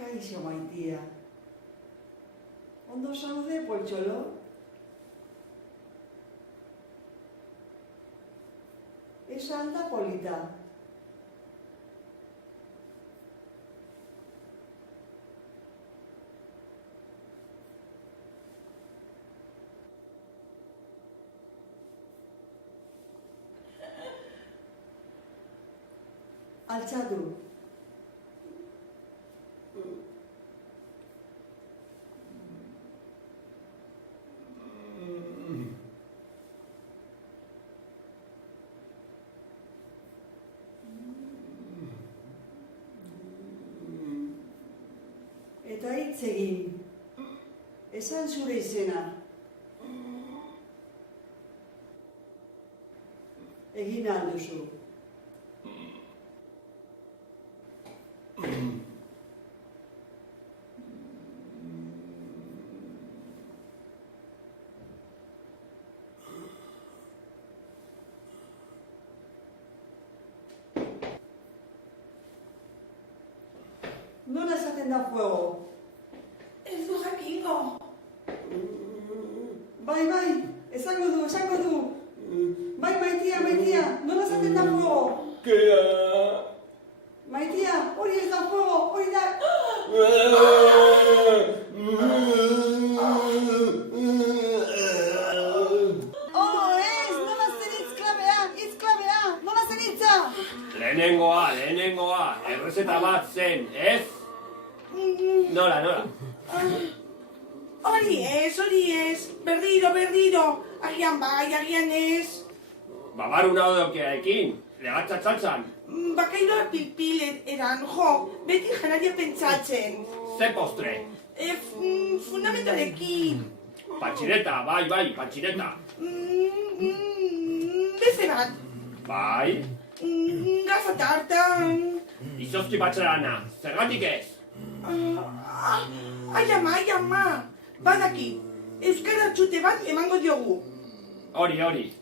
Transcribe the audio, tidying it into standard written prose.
Kaixo Maitia. Ondo zaude, Poltxolo? Esan da polita. Altxatu. Eta hitz egin. Esan zure izena. Egin alduzu. Nola esaten da fuego? Ez du jakingo. Bai, esango du. Bai, Maitia, nola esaten da fuego? Kea. Maitia, hori ez da fuego, hori da... Oh, ez, nola zen hitzklabea, nola zen hitza? Lehenengoa, errezeta bat zen, ez? Nola? Hori ez, berriro, agian bai, agian ez. Babaruna odokeaekin, legatza txaltzan. Bakailoa pilpil eran, beti janaria pentsatzen. Ze postre? Fundamentorekin. Patxireta, bai, patxireta. Beste bat. Bai? Gaza tarta. Izozki batxarana, zergatik ez? Ai ama, badaki, euskara txute bat emango diogu. Hori.